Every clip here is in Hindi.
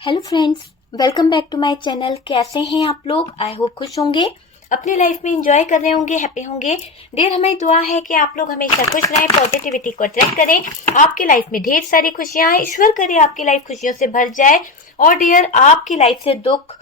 Hello friends, welcome back to my channel. कैसे हैं आप लोग? आई होप खुश होंगे, अपनी लाइफ में एंजॉय कर रहे होंगे, हैप्पी होंगे। डियर, हमारी दुआ है कि आप लोग हमेशा खुश रहें, पॉजिटिविटी को अट्रैक्ट करें, आपकी लाइफ में ढेर सारी खुशियां आए, ईश्वर करे आपकी लाइफ खुशियों से भर जाए। और डियर, आपकी लाइफ से दुख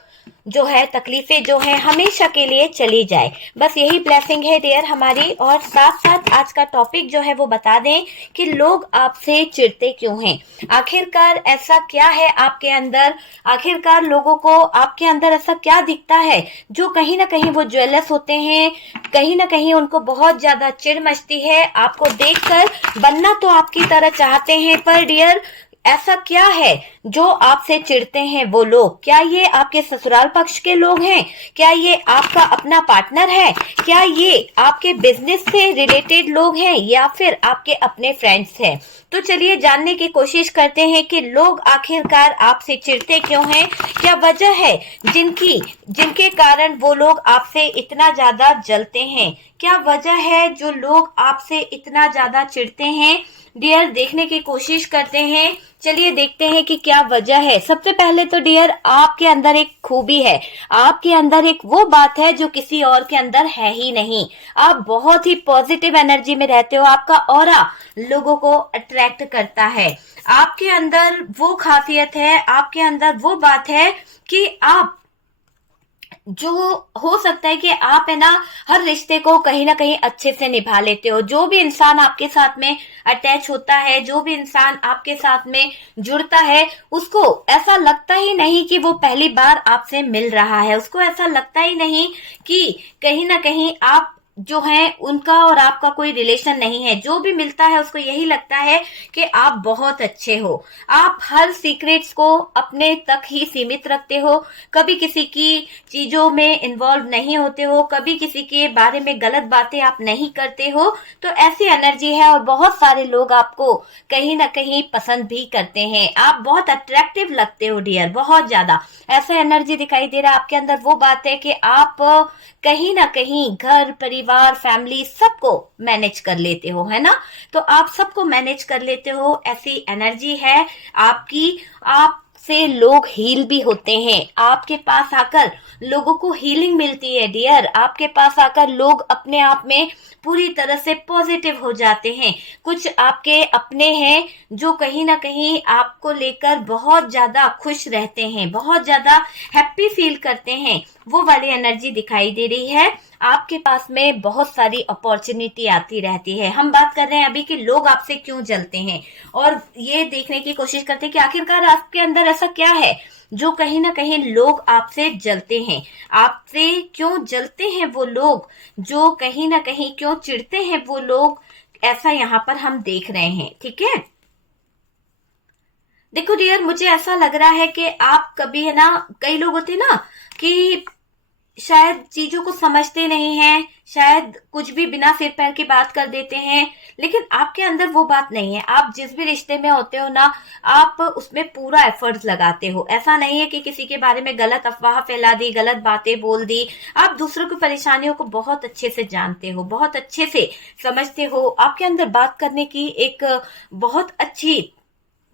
जो है, तकलीफें जो है, हमेशा के लिए चली जाए, बस यही ब्लेसिंग है डियर हमारी। और साथ साथ आज का टॉपिक जो है वो बता दें कि लोग आपसे चिढ़ते क्यों हैं। आखिरकार ऐसा क्या है आपके अंदर, आखिरकार लोगों को आपके अंदर ऐसा क्या दिखता है जो कहीं ना कहीं वो ज्वेलस होते हैं, कहीं ना कहीं उनको बहुत ज्यादा चिढ़ मचती है आपको देखकर। बनना तो आपकी तरह चाहते हैं, पर डियर ऐसा क्या है जो आपसे चिढ़ते हैं वो लोग? क्या ये आपके ससुराल पक्ष के लोग हैं? क्या ये आपका अपना पार्टनर है? क्या ये आपके बिजनेस से रिलेटेड लोग हैं या फिर आपके अपने फ्रेंड्स हैं? तो चलिए जानने की कोशिश करते हैं कि लोग आखिरकार आपसे चिढ़ते क्यों हैं, क्या वजह है जिनके कारण वो लोग आपसे इतना ज्यादा जलते हैं, क्या वजह है जो लोग आपसे इतना ज्यादा चिढ़ते हैं। डियर, देखने की कोशिश करते हैं, चलिए देखते हैं कि क्या वजह है। सबसे पहले तो डियर, आपके अंदर एक खूबी है, आपके अंदर एक वो बात है जो किसी और के अंदर है ही नहीं। आप बहुत ही पॉजिटिव एनर्जी में रहते हो, आपका ऑरा लोगों को अट्रैक्ट करता है। आपके अंदर वो खासियत है, आपके अंदर वो बात है कि आप जो हो सकता है कि आप है ना हर रिश्ते को कहीं ना कहीं अच्छे से निभा लेते हो। जो भी इंसान आपके साथ में अटैच होता है, जो भी इंसान आपके साथ में जुड़ता है, उसको ऐसा लगता ही नहीं कि वो पहली बार आपसे मिल रहा है, उसको ऐसा लगता ही नहीं कि कहीं ना कहीं आप जो है उनका और आपका कोई रिलेशन नहीं है। जो भी मिलता है उसको यही लगता है कि आप बहुत अच्छे हो, आप हर सीक्रेट्स को अपने तक ही सीमित रखते हो, कभी किसी की चीजों में इन्वॉल्व नहीं होते हो, कभी किसी के बारे में गलत बातें आप नहीं करते हो। तो ऐसी एनर्जी है और बहुत सारे लोग आपको कहीं ना कहीं पसंद भी करते हैं। आप बहुत अट्रैक्टिव लगते हो डियर, बहुत ज्यादा ऐसा एनर्जी दिखाई दे रहा है आपके अंदर। वो बात है कि आप कहीं ना कहीं घर परिवार फैमिली सबको मैनेज कर लेते हो, है ना। तो आप सबको मैनेज कर लेते हो, ऐसी एनर्जी है आपकी। आप से लोग हील भी होते हैं, आपके पास आकर लोगों को हीलिंग मिलती है डियर। आपके पास आकर लोग अपने आप में पूरी तरह से पॉजिटिव हो जाते हैं। कुछ आपके अपने हैं जो कहीं ना कहीं आपको लेकर बहुत ज्यादा खुश रहते हैं, बहुत ज्यादा हैप्पी फील करते हैं, वो वाली एनर्जी दिखाई दे रही है। आपके पास में बहुत सारी अपॉर्चुनिटी आती रहती है। हम बात कर रहे हैं अभी कि लोग आपसे क्यों जलते हैं, और ये देखने की कोशिश करते हैं कि आखिरकार आपके अंदर ऐसा क्या है जो कहीं ना कहीं लोग आपसे जलते हैं। आपसे क्यों जलते हैं वो लोग, जो कहीं ना कहीं क्यों चिढ़ते हैं वो लोग, ऐसा यहाँ पर हम देख रहे हैं। ठीक है, देखो डियर, मुझे ऐसा लग रहा है कि आप कभी है ना, कई लोग होते हैं ना कि शायद चीजों को समझते नहीं हैं, शायद कुछ भी बिना सिर पैर की बात कर देते हैं, लेकिन आपके अंदर वो बात नहीं है। आप जिस भी रिश्ते में होते हो ना, आप उसमें पूरा एफर्ट्स लगाते हो। ऐसा नहीं है कि किसी के बारे में गलत अफवाह फैला दी, गलत बातें बोल दी। आप दूसरों की परेशानियों को बहुत अच्छे से जानते हो, बहुत अच्छे से समझते हो। आपके अंदर बात करने की एक बहुत अच्छी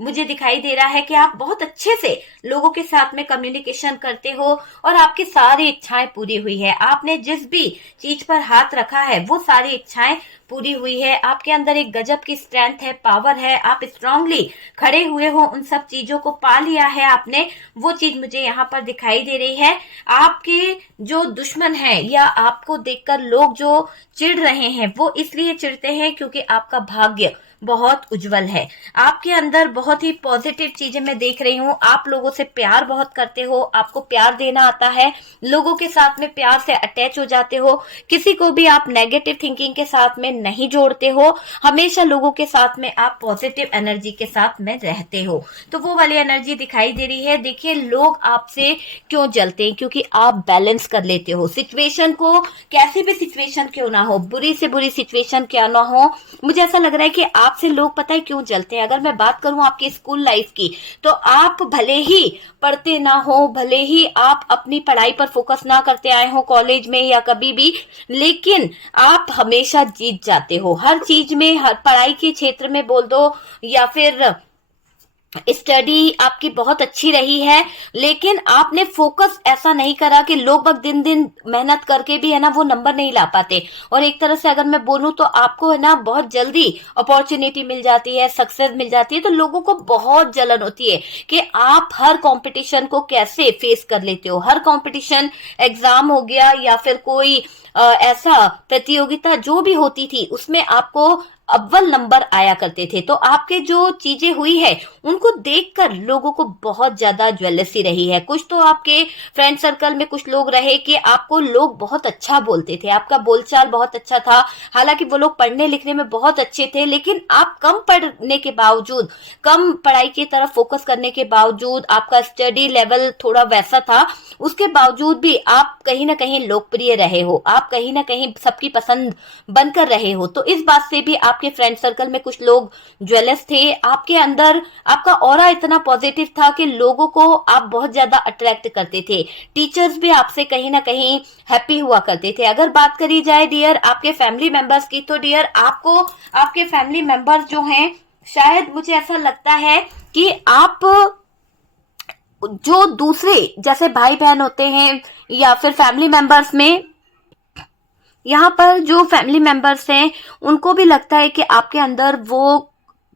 मुझे दिखाई दे रहा है कि आप बहुत अच्छे से लोगों के साथ में कम्युनिकेशन करते हो और आपकी सारी इच्छाएं पूरी हुई है। आपने जिस भी चीज पर हाथ रखा है वो सारी इच्छाएं पूरी हुई है। आपके अंदर एक गजब की स्ट्रेंथ है, पावर है, आप स्ट्रांगली खड़े हुए हो, उन सब चीजों को पा लिया है आपने। वो चीज मुझे यहाँ पर दिखाई दे रही है। आपके जो दुश्मन है या आपको देखकर लोग जो चिढ़ रहे हैं, वो इसलिए चिढ़ते हैं क्योंकि आपका भाग्य बहुत उज्जवल है। आपके अंदर बहुत ही पॉजिटिव चीजें मैं देख रही हूँ। आप लोगों से प्यार बहुत करते हो, आपको प्यार देना आता है, लोगों के साथ में प्यार से अटैच हो जाते हो। किसी को भी आप नेगेटिव थिंकिंग के साथ में नहीं जोड़ते हो, हमेशा लोगों के साथ में आप पॉजिटिव एनर्जी के साथ में रहते हो। तो वो वाली एनर्जी दिखाई दे रही है। देखिए, लोग आपसे क्यों जलते हैं, क्योंकि आप बैलेंस कर लेते हो सिचुएशन को। कैसी भी सिचुएशन क्यों ना हो, बुरी से बुरी सिचुएशन क्या ना हो, मुझे ऐसा लग रहा है कि आपसे लोग पता है क्यों जलते हैं। अगर मैं बात करूं आपकी स्कूल लाइफ की, तो आप भले ही पढ़ते ना हो, भले ही आप अपनी पढ़ाई पर फोकस ना करते आए हो कॉलेज में या कभी भी, लेकिन आप हमेशा जीत जाते हो हर चीज में। हर पढ़ाई के क्षेत्र में बोल दो या फिर स्टडी आपकी बहुत अच्छी रही है, लेकिन आपने फोकस ऐसा नहीं करा कि लोग बग दिन दिन मेहनत करके भी है ना वो नंबर नहीं ला पाते। और एक तरह से अगर मैं बोलूं तो आपको है ना बहुत जल्दी अपॉर्चुनिटी मिल जाती है, सक्सेस मिल जाती है, तो लोगों को बहुत जलन होती है कि आप हर कंपटीशन को कैसे फेस कर लेते हो। हर कंपटीशन, एग्जाम हो गया या फिर कोई ऐसा प्रतियोगिता जो भी होती थी, उसमें आपको अव्वल नंबर आया करते थे। तो आपके जो चीजें हुई है उनको देखकर लोगों को बहुत ज्यादा ज्वेलसी रही है। कुछ तो आपके फ्रेंड सर्कल में कुछ लोग रहे कि आपको लोग बहुत अच्छा बोलते थे, आपका बोलचाल बहुत अच्छा था। हालांकि वो लोग पढ़ने लिखने में बहुत अच्छे थे, लेकिन आप कम पढ़ने के बावजूद, कम पढ़ाई की तरफ फोकस करने के बावजूद, आपका स्टडी लेवल थोड़ा वैसा था, उसके बावजूद भी आप कहीं ना कहीं लोकप्रिय रहे हो, आप कहीं ना कहीं सबकी पसंद बनकर रहे हो। तो इस बात से भी आपके फ्रेंड सर्कल में कुछ लोग ज्वेलस थे। आपके अंदर आपका ऑरा इतना पॉजिटिव था कि लोगों को आप बहुत ज्यादा अट्रैक्ट करते थे। टीचर्स भी आपसे कहीं ना कहीं हैप्पी हुआ करते थे। अगर बात करी जाए डियर आपके फैमिली मेंबर्स की, तो डियर आपको आपके फैमिली मेंबर्स जो हैं, शायद मुझे ऐसा लगता है कि आप जो दूसरे जैसे भाई बहन होते हैं या फिर फैमिली मेंबर्स में, यहाँ पर जो फैमिली मेंबर्स हैं उनको भी लगता है कि आपके अंदर वो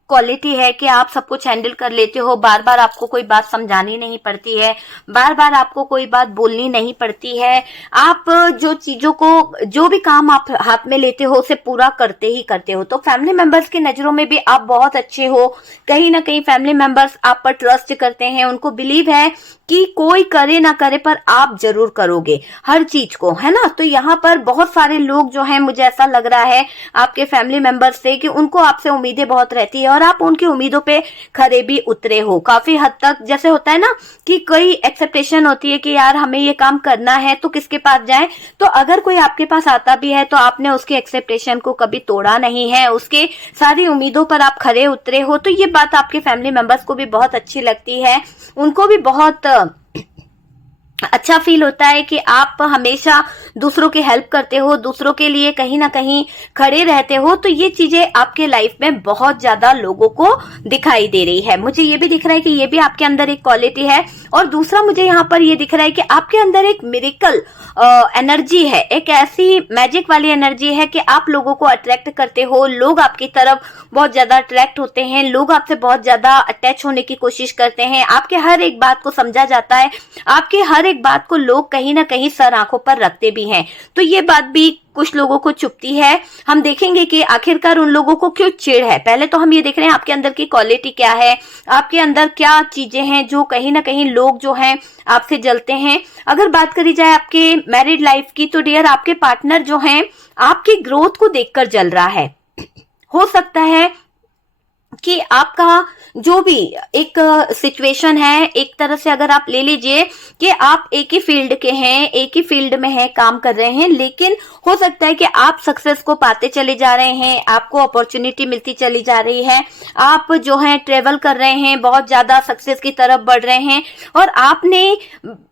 क्वालिटी है कि आप सब कुछ हैंडल कर लेते हो। बार बार आपको कोई बात समझानी नहीं पड़ती है, बार बार आपको कोई बात बोलनी नहीं पड़ती है। आप जो चीजों को, जो भी काम आप हाथ में लेते हो उसे पूरा करते ही करते हो। तो फैमिली मेंबर्स की नजरों में भी आप बहुत अच्छे हो। कहीं ना कहीं फैमिली मेंबर्स आप पर ट्रस्ट करते हैं, उनको बिलीव है कि कोई करे ना करे पर आप जरूर करोगे हर चीज को, है ना। तो यहाँ पर बहुत सारे लोग जो हैं, मुझे ऐसा लग रहा है आपके फैमिली मेंबर्स से कि उनको आपसे उम्मीदें बहुत रहती है और आप उनकी उम्मीदों पे खरे भी उतरे हो काफी हद तक। जैसे होता है ना कि कोई एक्सेप्टेशन होती है कि यार हमें ये काम करना है तो किसके पास जाए, तो अगर कोई आपके पास आता भी है तो आपने उसके एक्सेप्टेशन को कभी तोड़ा नहीं है, उसके सारी उम्मीदों पर आप खरे उतरे हो। तो ये बात आपके फैमिली मेंबर्स को भी बहुत अच्छी लगती है, उनको भी बहुत अच्छा फील होता है कि आप हमेशा दूसरों की हेल्प करते हो, दूसरों के लिए कहीं ना कहीं खड़े रहते हो। तो ये चीजें आपके लाइफ में बहुत ज्यादा लोगों को दिखाई दे रही है। मुझे ये भी दिख रहा है कि ये भी आपके अंदर एक क्वालिटी है। और दूसरा मुझे यहाँ पर ये दिख रहा है कि आपके अंदर एक मिरेकल एनर्जी है, एक ऐसी मैजिक वाली एनर्जी है कि आप लोगों को अट्रैक्ट करते हो, लोग आपकी तरफ बहुत ज्यादा अट्रैक्ट होते हैं, लोग आपसे बहुत ज्यादा अटैच होने की कोशिश करते हैं, आपके हर एक बात को समझा जाता है, आपके हर एक बात को लोग कहीं ना कहीं सर आंखों पर रखते भी हैं। तो ये बात भी कुछ लोगों को चुभती है। हम देखेंगे कि आखिरकार उन लोगों को क्यों चिढ़ है। पहले तो हम ये देख रहे हैं आपके अंदर की क्वालिटी क्या है, आपके अंदर क्या चीजें हैं जो कहीं ना कहीं लोग जो हैं आपसे जलते हैं। अगर बात करी जाए आपके मैरिड लाइफ की, तो डियर आपके पार्टनर जो हैं आपकी ग्रोथ को देखकर जल रहा है। हो सकता है कि आपका जो भी एक सिचुएशन है, एक तरह से अगर आप ले लीजिए कि आप एक ही फील्ड के हैं, एक ही फील्ड में हैं, काम कर रहे हैं, लेकिन हो सकता है कि आप सक्सेस को पाते चले जा रहे हैं, आपको अपॉर्चुनिटी मिलती चली जा रही है, आप जो है ट्रेवल कर रहे हैं, बहुत ज्यादा सक्सेस की तरफ बढ़ रहे हैं और आपने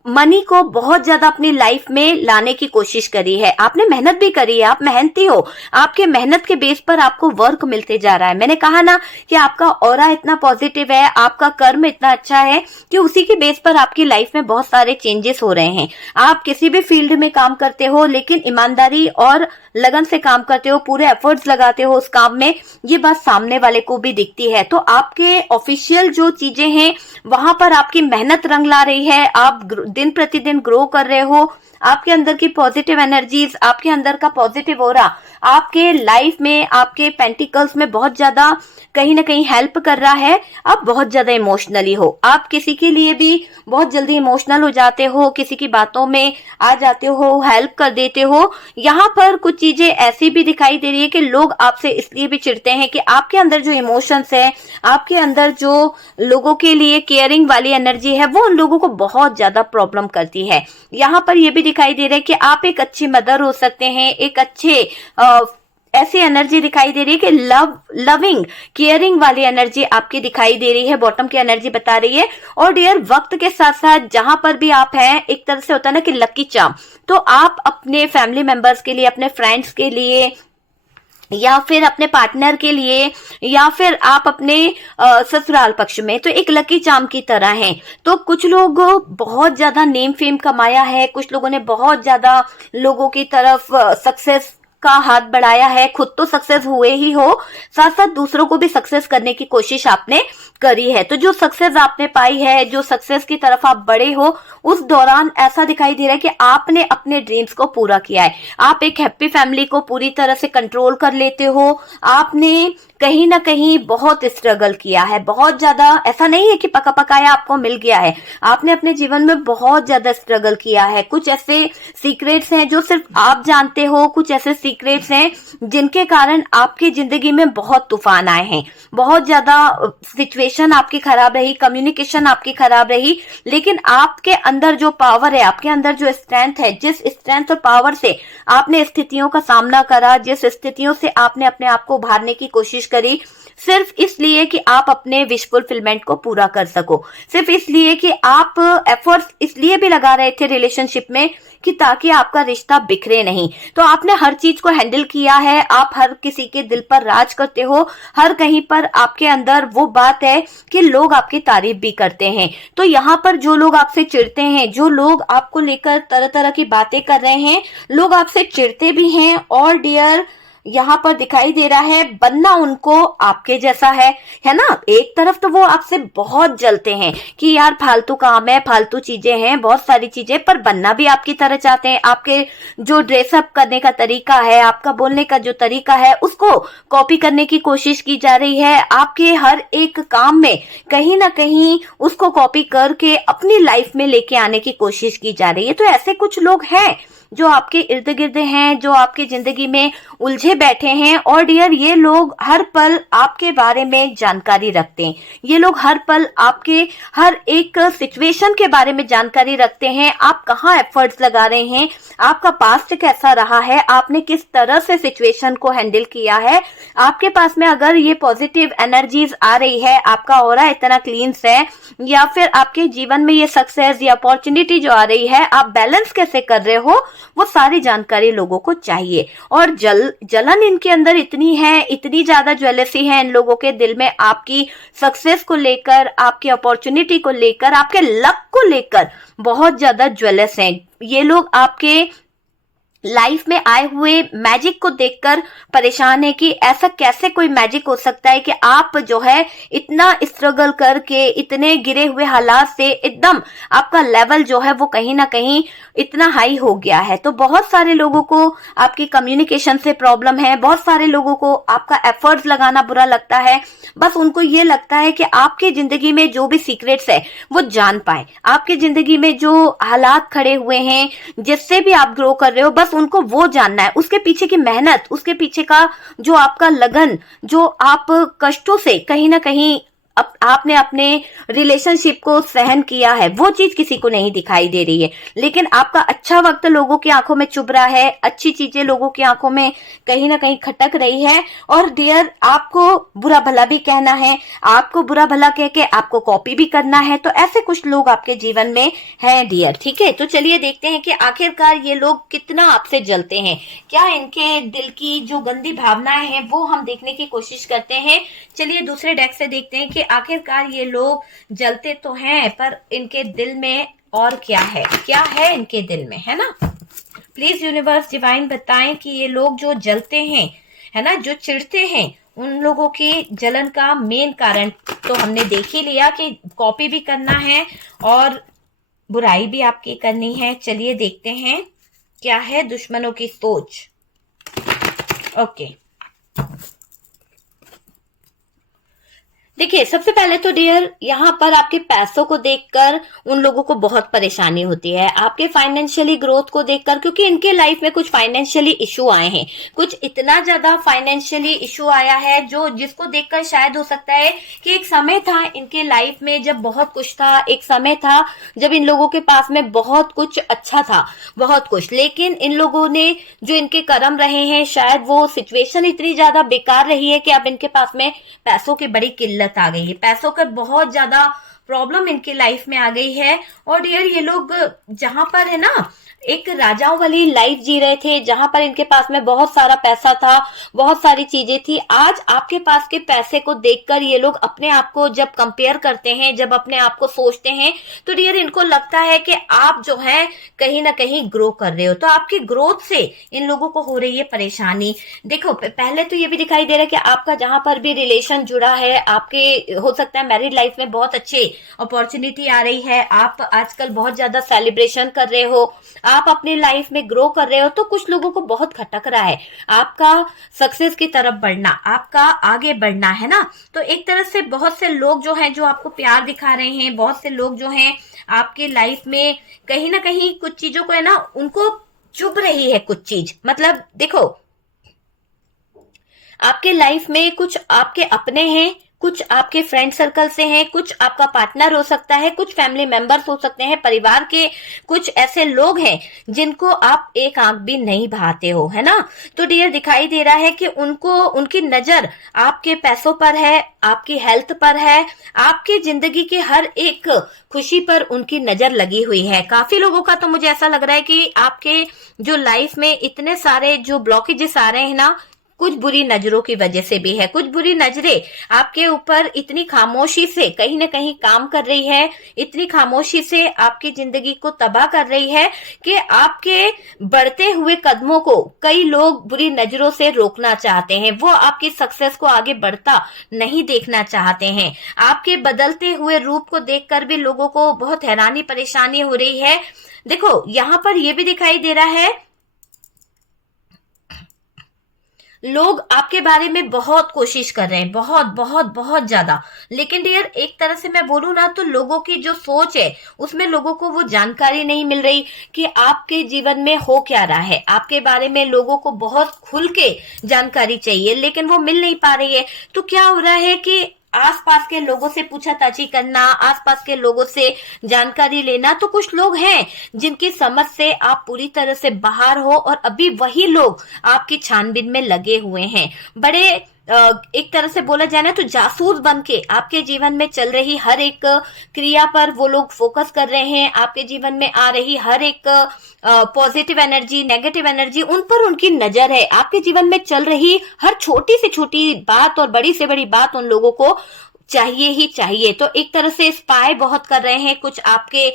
मनी को बहुत ज्यादा अपनी लाइफ में लाने की कोशिश करी है, आपने मेहनत भी करी है, आप मेहनती हो, आपके मेहनत के बेस पर आपको वर्क मिलते जा रहा है। मैंने कहा ना कि आपका ऑरा इतना पॉजिटिव है, आपका कर्म इतना अच्छा है कि उसी के बेस पर आपकी लाइफ में बहुत सारे चेंजेस हो रहे हैं। आप किसी भी फील्ड में काम करते हो लेकिन ईमानदारी और लगन से काम करते हो, पूरे एफर्ट्स लगाते हो उस काम में, ये बात सामने वाले को भी दिखती है। तो आपके ऑफिशियल जो चीजें हैं वहां पर आपकी मेहनत रंग ला रही है, आप दिन प्रतिदिन ग्रो कर रहे हो, आपके अंदर की पॉजिटिव एनर्जीज, आपके अंदर का पॉजिटिव ऑरा आपके लाइफ में, आपके पेंटिकल्स में बहुत ज्यादा कहीं ना कहीं हेल्प कर रहा है। आप बहुत ज्यादा इमोशनली हो, आप किसी के लिए भी बहुत जल्दी इमोशनल हो जाते हो, किसी की बातों में आ जाते हो, हेल्प कर देते हो। यहाँ पर कुछ चीजें ऐसी भी दिखाई दे रही है कि लोग आपसे इसलिए भी चिढ़ते हैं कि आपके अंदर जो इमोशंस है, आपके अंदर जो लोगों के लिए केयरिंग वाली एनर्जी है, वो उन लोगों को बहुत ज्यादा प्रॉब्लम करती है। यहाँ पर यह भी दिखाई दे रहा है कि आप एक अच्छी मदर हो सकते हैं, एक अच्छे ऐसी एनर्जी दिखाई दे रही है कि लविंग केयरिंग वाली एनर्जी आपकी दिखाई दे रही है, बॉटम की एनर्जी बता रही है। और डियर वक्त के साथ साथ जहां पर भी आप हैं, एक तरह से होता है ना कि लकी चार्म, तो आप अपने फैमिली मेंबर्स के लिए, अपने फ्रेंड्स के लिए या फिर अपने पार्टनर के लिए, या फिर आप अपने ससुराल पक्ष में, तो एक लकी चार्म की तरह हैं। तो कुछ लोग बहुत ज्यादा नेम फेम कमाया है, कुछ लोगों ने बहुत ज्यादा लोगों की तरफ सक्सेस का हाथ बढ़ाया है, खुद तो सक्सेस हुए ही हो, साथ साथ दूसरों को भी सक्सेस करने की कोशिश आपने करी है। तो जो सक्सेस आपने पाई है, जो सक्सेस की तरफ आप बढ़े हो, उस दौरान ऐसा दिखाई दे रहा है कि आपने अपने ड्रीम्स को पूरा किया है। आप एक हैप्पी फैमिली को पूरी तरह से कंट्रोल कर लेते हो। आपने कहीं ना कहीं बहुत स्ट्रगल किया है, बहुत ज्यादा, ऐसा नहीं है कि पका पकाया आपको मिल गया है। आपने अपने जीवन में बहुत ज्यादा स्ट्रगल किया है। कुछ ऐसे सीक्रेट्स हैं जो सिर्फ आप जानते हो, कुछ ऐसे सीक्रेट्स हैं जिनके कारण आपकी जिंदगी में बहुत तूफान आए हैं, बहुत ज्यादा सिचुएशन आपकी खराब रही, कम्युनिकेशन आपकी खराब रही, लेकिन आपके अंदर जो पावर है, आपके अंदर जो स्ट्रेंथ है, जिस स्ट्रेंथ और पावर से आपने स्थितियों का सामना करा, जिस स्थितियों से आपने अपने आप को उभारने की कोशिश करी, सिर्फ इसलिए कि आप अपने विश फुलफिलमेंट को पूरा कर सको, सिर्फ इसलिए कि आप एफर्ट्स इसलिए भी लगा रहे थे रिलेशनशिप में कि ताकि आपका रिश्ता बिखरे नहीं। तो आपने हर चीज को हैंडल किया है, आप हर किसी के दिल पर राज करते हो, हर कहीं पर आपके अंदर वो बात है कि लोग आपकी तारीफ भी करते हैं। तो यहाँ पर जो लोग आपसे चिढ़ते हैं, जो लोग आपको लेकर तरह तरह की बातें कर रहे हैं, लोग आपसे चिढ़ते भी हैं, और डियर यहाँ पर दिखाई दे रहा है बनना उनको आपके जैसा है ना। एक तरफ तो वो आपसे बहुत जलते हैं कि यार फालतू काम है, फालतू चीजें हैं, बहुत सारी चीजें, पर बनना भी आपकी तरह चाहते हैं। आपके जो ड्रेसअप करने का तरीका है, आपका बोलने का जो तरीका है, उसको कॉपी करने की कोशिश की जा रही है। आपके हर एक काम में कहीं ना कहीं उसको कॉपी करके अपनी लाइफ में लेके आने की कोशिश की जा रही है। तो ऐसे कुछ लोग हैं जो आपके इर्द गिर्द हैं, जो आपकी जिंदगी में उलझे बैठे हैं। और डियर, ये लोग हर पल आपके बारे में जानकारी रखते हैं, ये लोग हर पल आपके हर एक सिचुएशन के बारे में जानकारी रखते हैं। आप कहाँ एफर्ट्स लगा रहे हैं, आपका पास्ट कैसा रहा है, आपने किस तरह से सिचुएशन को हैंडल किया है। आपके पास में अगर ये पॉजिटिव एनर्जीज आ रही है, आपका ऑरा इतना क्लीन्स है, या फिर आपके जीवन में ये सक्सेस या अपॉर्चुनिटी जो आ रही है, आप बैलेंस कैसे कर रहे हो, वो सारी जानकारी लोगों को चाहिए। और जलन इनके अंदर इतनी है, इतनी ज्यादा ज्वेलसी है इन लोगों के दिल में, आपकी सक्सेस को लेकर, आपकी अपॉर्चुनिटी को लेकर, आपके लक को लेकर बहुत ज्यादा ज्वेलस हैं। ये लोग आपके लाइफ में आए हुए मैजिक को देखकर परेशान है कि ऐसा कैसे कोई मैजिक हो सकता है कि आप जो है इतना स्ट्रगल करके, इतने गिरे हुए हालात से एकदम आपका लेवल जो है वो कहीं ना कहीं इतना हाई हो गया है। तो बहुत सारे लोगों को आपकी कम्युनिकेशन से प्रॉब्लम है, बहुत सारे लोगों को आपका एफर्ट्स लगाना बुरा लगता है। बस उनको ये लगता है कि आपकी जिंदगी में जो भी सीक्रेट्स है वो जान पाए, आपकी जिंदगी में जो हालात खड़े हुए हैं, जिससे भी आप ग्रो कर रहे हो, बस उनको वो जानना है, उसके पीछे की मेहनत, उसके पीछे का जो आपका लगन, जो आप कष्टों से कहीं ना कहीं आपने अपने रिलेशनशिप को सहन किया है, वो चीज किसी को नहीं दिखाई दे रही है। लेकिन आपका अच्छा वक्त लोगों की आंखों में चुभ रहा है, अच्छी चीजें लोगों की आंखों में कहीं ना कहीं खटक रही है। और डियर, आपको बुरा भला भी कहना है, आपको बुरा भला कह के आपको कॉपी भी करना है। तो ऐसे कुछ लोग आपके जीवन में हैं डियर, ठीक है। तो चलिए देखते हैं कि आखिरकार ये लोग कितना आपसे जलते हैं, क्या इनके दिल की जो गंदी भावनाएं हैं वो हम देखने की कोशिश करते हैं। चलिए दूसरे डेक से देखते हैं कि आखिरकार ये लोग जलते तो हैं, पर इनके दिल में और क्या है इनके दिल में, है ना। प्लीज यूनिवर्स डिवाइन बताएं कि ये लोग जो जलते हैं, है ना, जो चिढ़ते हैं, उन लोगों की जलन का मेन कारण तो हमने देख ही लिया कि कॉपी भी करना है और बुराई भी आपकी करनी है। चलिए देखते हैं क्या है दुश्मनों की सोच। ओके, देखिए सबसे पहले तो डियर, यहाँ पर आपके पैसों को देखकर उन लोगों को बहुत परेशानी होती है, आपके फाइनेंशियली ग्रोथ को देखकर, क्योंकि इनके लाइफ में कुछ फाइनेंशियली इशू आए हैं, कुछ इतना ज्यादा फाइनेंशियली इशू आया है जो जिसको देखकर शायद हो सकता है कि एक समय था इनके लाइफ में जब बहुत कुछ था, एक समय था जब इन लोगों के पास में बहुत कुछ अच्छा था, बहुत कुछ, लेकिन इन लोगों ने जो इनके कर्म रहे हैं, शायद वो सिचुएशन इतनी ज्यादा बेकार रही है कि अब इनके पास में पैसों की बड़ी किल्लत आ गई है, पैसों का बहुत ज्यादा प्रॉब्लम इनकी लाइफ में आ गई है। और डियर ये लोग जहां पर है ना एक राजाओं वाली लाइफ जी रहे थे, जहां पर इनके पास में बहुत सारा पैसा था, बहुत सारी चीजें थी, आज आपके पास के पैसे को देखकर ये लोग अपने आप को जब कंपेयर करते हैं, जब अपने आप को सोचते हैं, तो डियर इनको लगता है कि आप जो है कहीं ना कहीं ग्रो कर रहे हो, तो आपकी ग्रोथ से इन लोगों को हो रही है परेशानी। देखो पहले तो ये भी दिखाई दे रहा है कि आपका जहां पर भी रिलेशन जुड़ा है, आपके हो सकता है मैरिड लाइफ में बहुत अच्छे अपॉर्चुनिटी आ रही है, आप आजकल बहुत ज्यादा सेलिब्रेशन कर रहे हो, आप अपनी लाइफ में ग्रो कर रहे हो, तो कुछ लोगों को बहुत खटक रहा है आपका सक्सेस की तरफ बढ़ना, आपका आगे बढ़ना, है ना। तो एक तरह से बहुत से लोग जो हैं जो आपको प्यार दिखा रहे हैं, बहुत से लोग जो हैं आपके लाइफ में कहीं ना कहीं कुछ चीजों को है ना उनको चुभ रही है कुछ चीज। मतलब देखो आपके लाइफ में कुछ आपके अपने हैं, कुछ आपके फ्रेंड सर्कल से हैं, कुछ आपका पार्टनर हो सकता है, कुछ फैमिली मेंबर्स हो सकते हैं, परिवार के कुछ ऐसे लोग हैं जिनको आप एक आंख भी नहीं भाते हो, है ना। तो डियर दिखाई दे रहा है कि उनको उनकी नजर आपके पैसों पर है, आपकी हेल्थ पर है, आपकी जिंदगी के हर एक खुशी पर उनकी नजर लगी हुई है। काफी लोगों का तो मुझे ऐसा लग रहा है कि आपके जो लाइफ में इतने सारे जो ब्लॉकेजेस आ रहे हैं ना, कुछ बुरी नजरों की वजह से भी है, कुछ बुरी नजरें आपके ऊपर इतनी खामोशी से कहीं ना कहीं काम कर रही है, इतनी खामोशी से आपकी जिंदगी को तबाह कर रही है कि आपके बढ़ते हुए कदमों को कई लोग बुरी नजरों से रोकना चाहते हैं, वो आपकी सक्सेस को आगे बढ़ता नहीं देखना चाहते हैं। आपके बदलते हुए रूप को देखकर भी लोगों को बहुत हैरानी परेशानी हो रही है। देखो यहाँ पर यह भी दिखाई दे रहा है लोग आपके बारे में बहुत कोशिश कर रहे हैं, बहुत बहुत बहुत ज्यादा, लेकिन डियर एक तरह से मैं बोलूं ना तो लोगों की जो सोच है उसमें लोगों को वो जानकारी नहीं मिल रही कि आपके जीवन में हो क्या रहा है। आपके बारे में लोगों को बहुत खुल के जानकारी चाहिए लेकिन वो मिल नहीं पा रही है। तो क्या हो रहा है कि आसपास के लोगों से पूछताछ करना, आसपास के लोगों से जानकारी लेना, तो कुछ लोग हैं जिनकी समझ से आप पूरी तरह से बाहर हो और अभी वही लोग आपकी छानबीन में लगे हुए हैं। बड़े एक तरह से बोला जाए ना तो जासूस बन के आपके जीवन में चल रही हर एक क्रिया पर वो लोग फोकस कर रहे हैं। आपके जीवन में आ रही हर एक पॉजिटिव एनर्जी, नेगेटिव एनर्जी, उन पर उनकी नजर है। आपके जीवन में चल रही हर छोटी से छोटी बात और बड़ी से बड़ी बात उन लोगों को चाहिए ही चाहिए। तो एक तरह से स्पाई बहुत कर रहे हैं कुछ आपके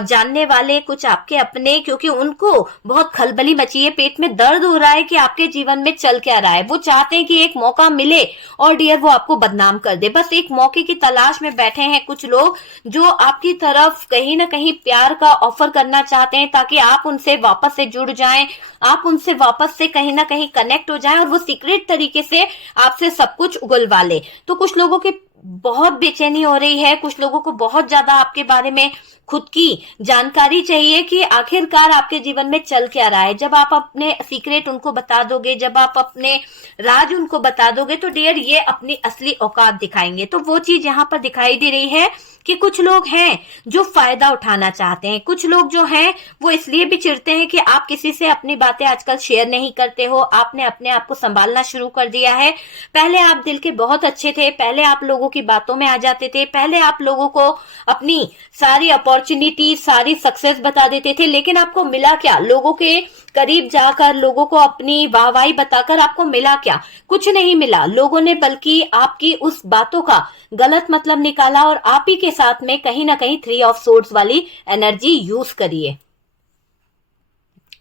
जानने वाले, कुछ आपके अपने, क्योंकि उनको बहुत खलबली मची है, पेट में दर्द हो रहा है कि आपके जीवन में चल क्या रहा है। वो चाहते हैं कि एक मौका मिले और डियर वो आपको बदनाम कर दे। बस एक मौके की तलाश में बैठे हैं कुछ लोग जो आपकी तरफ कहीं ना कहीं प्यार का ऑफर करना चाहते हैं ताकि आप उनसे वापस से जुड़ जाएं, आप उनसे वापस से कहीं ना कहीं कनेक्ट हो जाएं और वो सीक्रेट तरीके से आपसे सब कुछ उगलवा ले। तो कुछ लोगों के बहुत बेचैनी हो रही है, कुछ लोगों को बहुत ज्यादा आपके बारे में खुद की जानकारी चाहिए कि आखिरकार आपके जीवन में चल क्या रहा है। जब आप अपने सीक्रेट उनको बता दोगे, जब आप अपने राज उनको बता दोगे तो डियर ये अपनी असली औकात दिखाएंगे। तो वो चीज यहाँ पर दिखाई दे रही है कि कुछ लोग हैं जो फायदा उठाना चाहते हैं, कुछ लोग जो हैं वो इसलिए भी चिढ़ते हैं कि आप किसी से अपनी बातें आजकल शेयर नहीं करते हो, आपने अपने आप को संभालना शुरू कर दिया है। पहले आप दिल के बहुत अच्छे थे, पहले आप लोगों की बातों में आ जाते थे, पहले आप लोगों को अपनी सारी अपॉर्चुनिटी, सारी सक्सेस बता देते थे, लेकिन आपको मिला क्या? लोगों के करीब जाकर लोगों को अपनी वाहवाही बताकर आपको मिला क्या? कुछ नहीं मिला। लोगों ने बल्कि आपकी उस बातों का गलत मतलब निकाला और आप ही के साथ में कहीं ना कहीं 3 ऑफ सोर्ड्स वाली एनर्जी यूज करिए।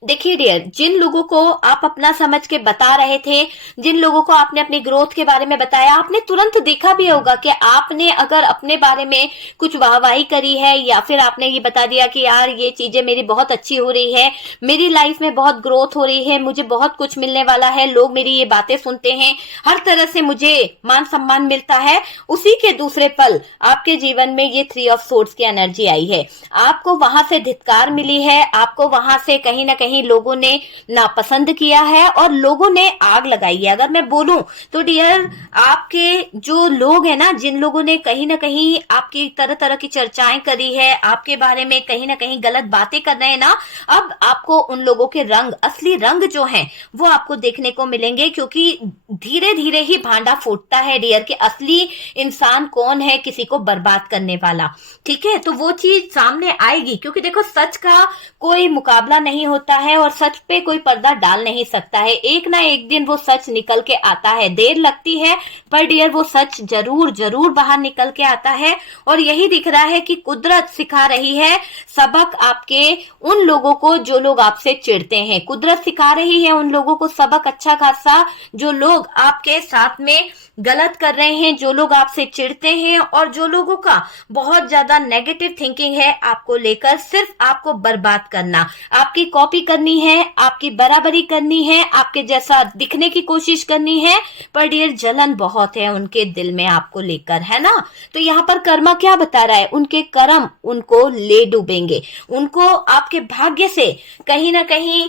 देखिए डियर, जिन लोगों को आप अपना समझ के बता रहे थे, जिन लोगों को आपने अपनी ग्रोथ के बारे में बताया, आपने तुरंत देखा भी होगा कि आपने अगर अपने बारे में कुछ वाहवाही करी है या फिर आपने ये बता दिया कि यार ये चीजें मेरी बहुत अच्छी हो रही है, मेरी लाइफ में बहुत ग्रोथ हो रही है, मुझे बहुत कुछ मिलने वाला है, लोग मेरी ये बातें सुनते हैं, हर तरह से मुझे मान सम्मान मिलता है, उसी के दूसरे पल आपके जीवन में ये 3 ऑफ सोर्ड्स की एनर्जी आई है। आपको वहां से धिक्कार मिली है, आपको वहां से कहीं ना कहीं कहीं लोगों ने नापसंद किया है और लोगों ने आग लगाई है। अगर मैं बोलूं तो डियर, आपके जो लोग हैं ना, जिन लोगों ने कहीं ना कहीं आपकी तरह तरह की चर्चाएं करी है, आपके बारे में कहीं ना कहीं गलत बातें कर रहे हैं ना, अब आपको उन लोगों के रंग, असली रंग जो हैं वो आपको देखने को मिलेंगे, क्योंकि धीरे धीरे ही भांडा फूटता है डियर कि असली इंसान कौन है किसी को बर्बाद करने वाला। ठीक है, तो वो चीज सामने आएगी, क्योंकि देखो सच का कोई मुकाबला नहीं होता है और सच पे कोई पर्दा डाल नहीं सकता है। एक ना एक दिन वो सच निकल के आता है, देर लगती है पर डियर वो सच जरूर जरूर बाहर निकल के आता है। और यही दिख रहा है कि कुदरत सिखा रही है सबक आपके उन लोगों को जो लोग आपसे चिढ़ते हैं। कुदरत सिखा रही है उन लोगों को सबक अच्छा खासा, जो लोग आपके साथ में गलत कर रहे हैं, जो लोग आपसे चिढ़ते हैं और जो लोगों का बहुत ज्यादा नेगेटिव थिंकिंग है आपको लेकर, सिर्फ आपको बर्बाद करना, आपकी कॉपी करनी है, आपकी बराबरी करनी है, आपके जैसा दिखने की कोशिश करनी है। पर डियर जलन बहुत है उनके दिल में आपको लेकर, है ना। तो यहाँ पर कर्मा क्या बता रहा है, उनके कर्म उनको ले डूबेंगे, उनको आपके भाग्य से कहीं ना कहीं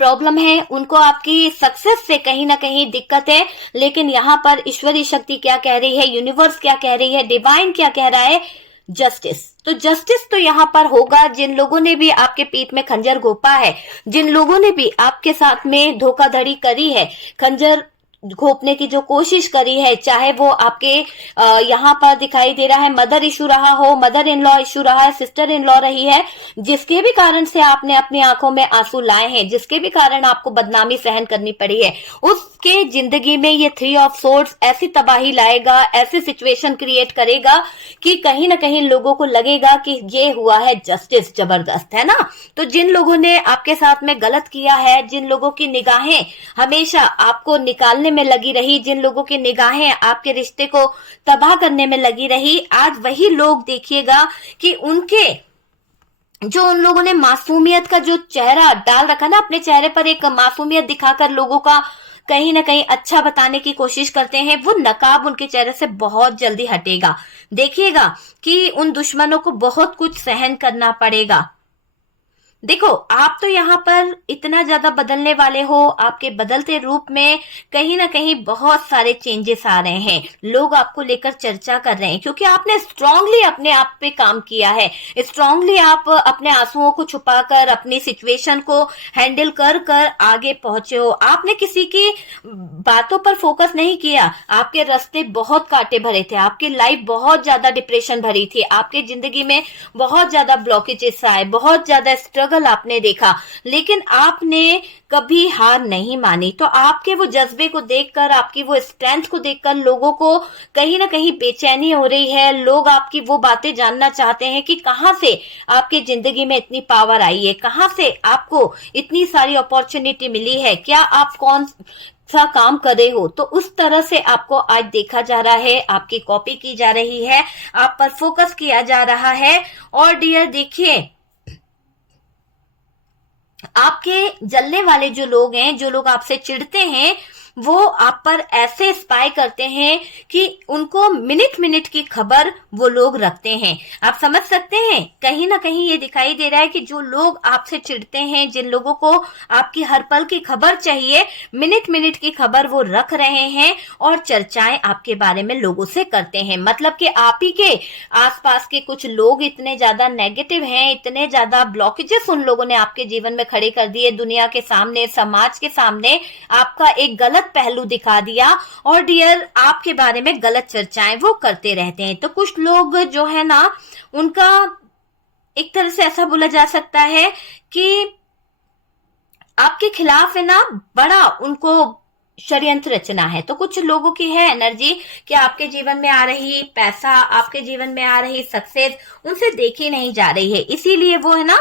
प्रॉब्लम है, उनको आपकी सक्सेस से कहीं ना कहीं दिक्कत है। लेकिन यहाँ पर ईश्वरीय शक्ति क्या कह रही है, यूनिवर्स क्या कह रही है, डिवाइन क्या कह रहा है, जस्टिस। तो जस्टिस तो यहाँ पर होगा। जिन लोगों ने भी आपके पीठ में खंजर घोंपा है, जिन लोगों ने भी आपके साथ में धोखाधड़ी करी है, खंजर घोंपने की जो कोशिश करी है, चाहे वो आपके यहाँ पर दिखाई दे रहा है मदर इशू रहा हो, मदर इन लॉ इशू रहा है, सिस्टर इन लॉ रही है, जिसके भी कारण से आपने अपनी आंखों में आंसू लाए हैं, जिसके भी कारण आपको बदनामी सहन करनी पड़ी है, उसके जिंदगी में ये 3 ऑफ सोर्ड्स ऐसी तबाही लाएगा, ऐसी सिचुएशन क्रिएट करेगा कि कहीं ना कहीं लोगों को लगेगा कि ये हुआ है जस्टिस जबरदस्त, है ना। तो जिन लोगों ने आपके साथ में गलत किया है, जिन लोगों की निगाहें हमेशा आपको निकालने में लगी रही, जिन लोगों की निगाहें आपके रिश्ते को तबाह करने में लगी रही, आज वही लोग देखिएगा कि उनके जो उन लोगों ने मासूमियत का जो चेहरा डाल रखा ना, अपने चेहरे पर एक मासूमियत दिखाकर लोगों का कहीं ना कहीं अच्छा बताने की कोशिश करते हैं, वो नकाब उनके चेहरे से बहुत जल्दी हटेगा। देखिएगा कि उन दुश्मनों को बहुत कुछ सहन करना पड़ेगा। देखो आप तो यहाँ पर इतना ज्यादा बदलने वाले हो, आपके बदलते रूप में कहीं ना कहीं बहुत सारे चेंजेस आ रहे हैं, लोग आपको लेकर चर्चा कर रहे हैं, क्योंकि आपने स्ट्रांगली अपने आप पे काम किया है, स्ट्रांगली आप अपने आंसुओं को छुपाकर अपनी सिचुएशन को हैंडल कर कर आगे पहुंचे हो। आपने किसी की बातों पर फोकस नहीं किया, आपके रास्ते बहुत कांटे भरे थे, आपकी लाइफ बहुत ज्यादा डिप्रेशन भरी थी, आपकी जिंदगी में बहुत ज्यादा ब्लॉकेजेस आए, बहुत ज्यादा स्ट्रगल आपने देखा, लेकिन आपने कभी हार नहीं मानी। तो आपके वो जज्बे को देखकर, आपकी वो स्ट्रेंथ को देखकर लोगों को कहीं ना कहीं बेचैनी हो रही है। लोग आपकी वो बातें जानना चाहते हैं कि कहां से आपकी जिंदगी में इतनी पावर आई है, कहां से आपको इतनी सारी अपॉर्चुनिटी मिली है, क्या आप कौन सा काम कर रहे हो। तो उस तरह से आपको आज देखा जा रहा है, आपकी कॉपी की जा रही है, आप पर फोकस किया जा रहा है। और डियर देखिए, आपके जलने वाले जो लोग हैं, जो लोग आपसे चिढ़ते हैं, वो आप पर ऐसे स्पाई करते हैं कि उनको मिनट मिनट की खबर वो लोग रखते हैं। आप समझ सकते हैं, कहीं ना कहीं ये दिखाई दे रहा है कि जो लोग आपसे चिढ़ते हैं, जिन लोगों को आपकी हर पल की खबर चाहिए, मिनट मिनट की खबर वो रख रहे हैं और चर्चाएं आपके बारे में लोगों से करते हैं। मतलब कि आप ही के आसपास के कुछ लोग इतने ज्यादा नेगेटिव हैं, इतने ज्यादा ब्लॉकेजेस उन लोगों ने आपके जीवन में खड़े कर दिए, दुनिया के सामने, समाज के सामने आपका एक गलत पहलू दिखा दिया और डियर आपके बारे में गलत चर्चाएं वो करते रहते हैं। तो कुछ लोग जो है ना, उनका एक तरह से ऐसा बोला जा सकता है कि आपके खिलाफ है ना बड़ा उनको षड्यंत्र रचना है। तो कुछ लोगों की है एनर्जी कि आपके जीवन में आ रही पैसा, आपके जीवन में आ रही सक्सेस उनसे देखी नहीं जा रही है, इसीलिए वो है ना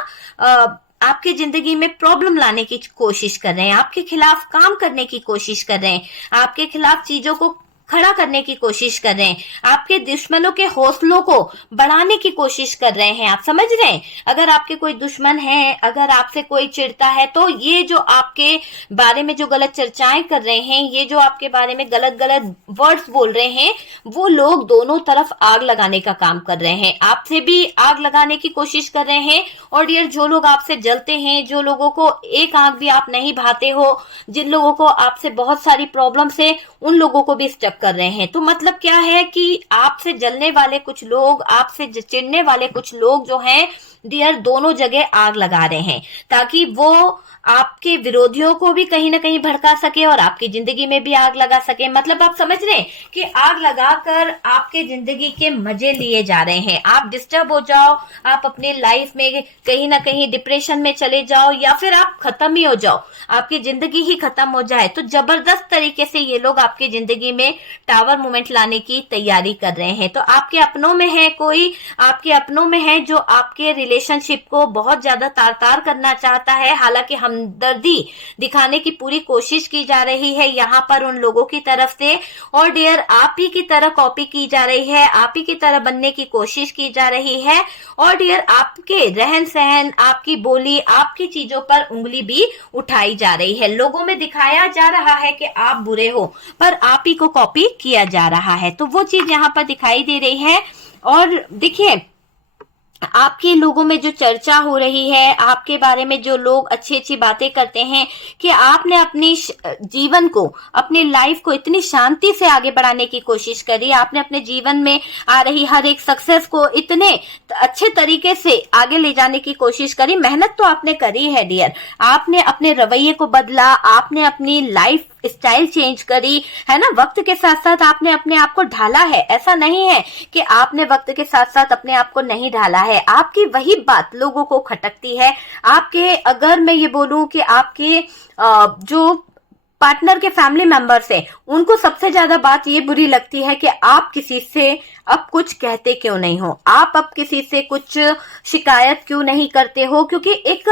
आपकी जिंदगी में प्रॉब्लम लाने की कोशिश कर रहे हैं, आपके खिलाफ काम करने की कोशिश कर रहे हैं, आपके खिलाफ चीजों को खड़ा करने की कोशिश कर रहे हैं, आपके दुश्मनों के हौसलों को बढ़ाने की कोशिश कर रहे हैं। आप समझ रहे हैं? अगर आपके कोई दुश्मन है, अगर आपसे कोई चिढ़ता है, तो ये जो आपके बारे में जो गलत चर्चाएं कर रहे हैं, ये जो आपके बारे में गलत गलत वर्ड्स बोल रहे हैं, वो लोग दोनों तरफ आग लगाने का काम कर रहे हैं। आपसे भी आग लगाने की कोशिश कर रहे हैं, और डियर जो लोग आपसे जलते हैं, जो लोगों को एक आंख भी आप नहीं भाते हो, जिन लोगों को आपसे बहुत सारी प्रॉब्लम है, उन लोगों को भी स्टक कर रहे हैं। तो मतलब क्या है कि आपसे जलने वाले कुछ लोग, आपसे चिढ़ने वाले कुछ लोग जो हैं डियर, दोनों जगह आग लगा रहे हैं, ताकि वो आपके विरोधियों को भी कहीं ना कहीं भड़का सके और आपकी जिंदगी में भी आग लगा सके। मतलब आप समझ रहे हैं कि आग लगाकर आपके जिंदगी के मजे लिए जा रहे हैं। आप डिस्टर्ब हो जाओ, आप अपने लाइफ में कहीं ना कहीं डिप्रेशन में चले जाओ, या फिर आप खत्म ही हो जाओ, आपकी जिंदगी ही खत्म हो जाए, तो जबरदस्त तरीके से ये लोग आपकी जिंदगी में टावर मोमेंट लाने की तैयारी कर रहे हैं। तो आपके अपनों में है कोई, आपके अपनों में है जो आपके रिलेशनशिप को बहुत ज्यादा तार तार करना चाहता है। हालांकि हमदर्दी दिखाने की पूरी कोशिश की जा रही है यहाँ पर उन लोगों की तरफ से, और डियर आप ही की तरह कॉपी की जा रही है, आप ही की तरह बनने की कोशिश की जा रही है, और डियर आपके रहन सहन, आपकी बोली, आपकी चीजों पर उंगली भी उठाई जा रही है। लोगों में दिखाया जा रहा है कि आप बुरे हो, पर आप ही को कॉपी किया जा रहा है। तो वो चीज यहाँ पर दिखाई दे रही है। और देखिए, आपके लोगों में जो चर्चा हो रही है, आपके बारे में जो लोग अच्छी अच्छी बातें करते हैं कि आपने अपनी जीवन को, अपनी लाइफ को इतनी शांति से आगे बढ़ाने की कोशिश करी, आपने अपने जीवन में आ रही हर एक सक्सेस को इतने अच्छे तरीके से आगे ले जाने की कोशिश करी। मेहनत तो आपने करी है डियर, आपने अपने रवैये को बदला, आपने अपनी लाइफ स्टाइल चेंज करी है ना, वक्त के साथ साथ आपने अपने आप को ढाला है। ऐसा नहीं है कि आपने वक्त के साथ साथ अपने आप को नहीं ढाला है। आपकी वही बात लोगों को खटकती है। आपके, अगर मैं ये बोलूं कि आपके जो पार्टनर के फैमिली मेंबर्स हैं, उनको सबसे ज्यादा बात ये बुरी लगती है कि आप किसी से अब कुछ कहते क्यों नहीं हो, आप अब किसी से कुछ शिकायत क्यों नहीं करते हो, क्योंकि एक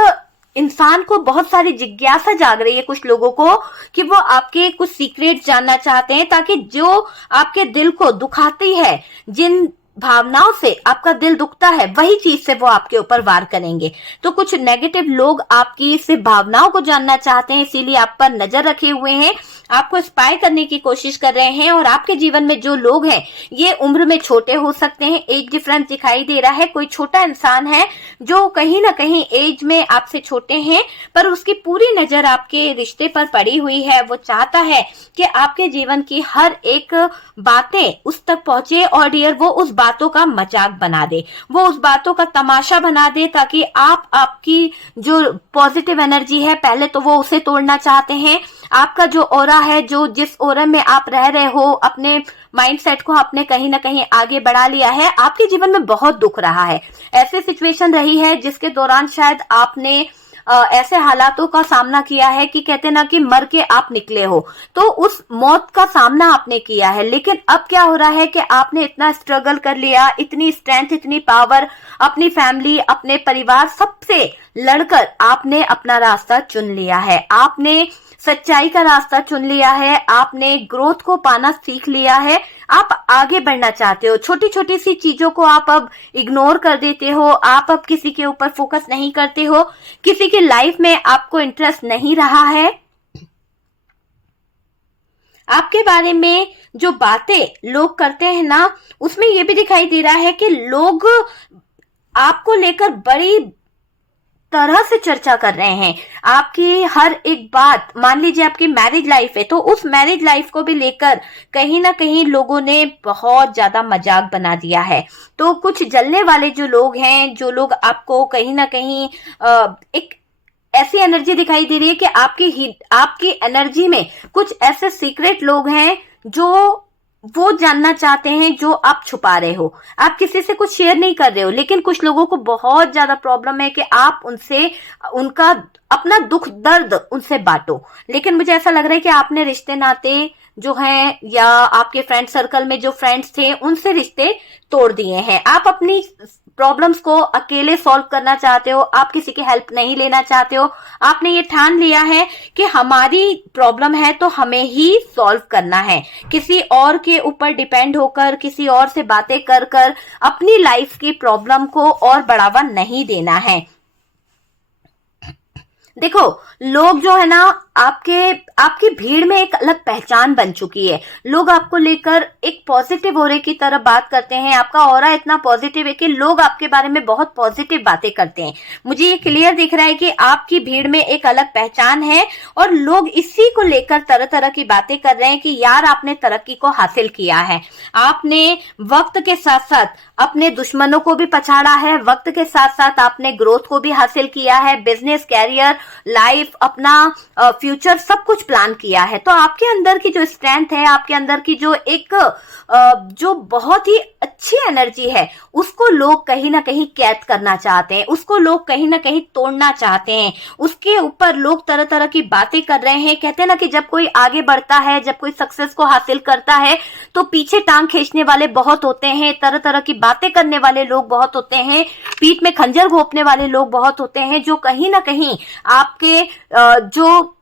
इंसान को बहुत सारी जिज्ञासा जाग रही है कुछ लोगों को कि वो आपके कुछ सीक्रेट जानना चाहते हैं, ताकि जो आपके दिल को दुखाती है, जिन भावनाओं से आपका दिल दुखता है, वही चीज से वो आपके ऊपर वार करेंगे। तो कुछ नेगेटिव लोग आपकी सिर्फ भावनाओं को जानना चाहते हैं, इसीलिए आप पर नजर रखे हुए हैं, आपको स्पाई करने की कोशिश कर रहे हैं। और आपके जीवन में जो लोग हैं, ये उम्र में छोटे हो सकते हैं, एज डिफरेंस दिखाई दे रहा है। कोई छोटा इंसान है जो कहीं ना कहीं एज में आपसे छोटे हैं, पर उसकी पूरी नजर आपके रिश्ते पर पड़ी हुई है। वो चाहता है कि आपके जीवन की हर एक बातें उस तक पहुंचे, और डियर वो उस बातों का मजाक बना दे, वो उस बातों का तमाशा बना दे, ताकि आपकी जो पॉजिटिव एनर्जी है, पहले तो वो उसे तोड़ना चाहते हैं। आपका जो ऑरा है, जो जिस ऑरा में आप रह रहे हो, अपने माइंडसेट को आपने कहीं ना कहीं आगे बढ़ा लिया है। आपके जीवन में बहुत दुख रहा है, ऐसी सिचुएशन रही है जिसके दौरान शायद आपने ऐसे हालातों का सामना किया है कि कहते ना कि मर के आप निकले हो, तो उस मौत का सामना आपने किया है। लेकिन अब क्या हो रहा है कि आपने इतना स्ट्रगल कर लिया, इतनी स्ट्रेंथ, इतनी पावर, अपनी फैमिली, अपने परिवार सबसे लड़कर आपने अपना रास्ता चुन लिया है, आपने सच्चाई का रास्ता चुन लिया है, आपने ग्रोथ को पाना सीख लिया है, आप आगे बढ़ना चाहते हो। छोटी छोटी सी चीजों को आप अब इग्नोर कर देते हो, आप अब किसी के ऊपर फोकस नहीं करते हो, किसी की लाइफ में आपको इंटरेस्ट नहीं रहा है। आपके बारे में जो बातें लोग करते हैं ना, उसमें यह भी दिखाई दे रहा है कि लोग आपको लेकर बड़ी तरह से चर्चा कर रहे हैं। आपकी हर एक बात, मान लीजिए आपकी मैरिज लाइफ है, तो उस मैरिज लाइफ को भी लेकर कहीं ना कहीं लोगों ने बहुत ज्यादा मजाक बना दिया है। तो कुछ जलने वाले जो लोग हैं, जो लोग आपको कहीं ना कहीं एक ऐसी एनर्जी दिखाई दे रही है कि आपकी एनर्जी में कुछ ऐसे सीक्रेट लोग हैं जो वो जानना चाहते हैं जो आप छुपा रहे हो। आप किसी से कुछ शेयर नहीं कर रहे हो, लेकिन कुछ लोगों को बहुत ज्यादा प्रॉब्लम है कि आप उनसे उनका अपना दुख दर्द उनसे बांटो। लेकिन मुझे ऐसा लग रहा है कि आपने रिश्ते नाते जो हैं, या आपके फ्रेंड सर्कल में जो फ्रेंड्स थे, उनसे रिश्ते तोड़ दिए हैं। आप अपनी प्रॉब्लम्स को अकेले सॉल्व करना चाहते हो, आप किसी की हेल्प नहीं लेना चाहते हो, आपने ये ठान लिया है कि हमारी प्रॉब्लम है तो हमें ही सॉल्व करना है, किसी और के ऊपर डिपेंड होकर, किसी और से बातें कर कर अपनी लाइफ की प्रॉब्लम को और बढ़ावा नहीं देना है। देखो, लोग जो है ना, आपकी भीड़ में एक अलग पहचान बन चुकी है। लोग आपको लेकर एक पॉजिटिव ऑरे की तरह बात करते हैं, आपका ऑरा इतना पॉजिटिव है कि लोग आपके बारे में बहुत पॉजिटिव बातें करते हैं। मुझे ये क्लियर दिख रहा है कि आपकी भीड़ में एक अलग पहचान है और लोग इसी को लेकर तरह तरह की बातें कर रहे हैं कि यार आपने तरक्की को हासिल किया है, आपने वक्त के साथ साथ अपने दुश्मनों को भी पछाड़ा है, वक्त के साथ साथ आपने ग्रोथ को भी हासिल किया है, बिजनेस, कैरियर, लाइफ, अपना फ्यूचर सब कुछ प्लान किया है। तो आपके अंदर की जो स्ट्रेंथ है, आपके अंदर की जो एक जो बहुत ही अच्छी एनर्जी है, उसको लोग कहीं ना कहीं कैद करना चाहते हैं, उसको लोग कहीं ना कहीं तोड़ना चाहते हैं, उसके ऊपर लोग तरह तरह की बातें कर रहे हैं। कहते हैं ना कि जब कोई आगे बढ़ता है, जब कोई सक्सेस को हासिल करता है तो पीछे टांग खींचने वाले बहुत होते हैं, तरह तरह की बातें करने वाले लोग बहुत होते हैं, पीठ में खंजर घोंपने वाले लोग बहुत होते हैं, जो कहीं ना कहीं आपके जो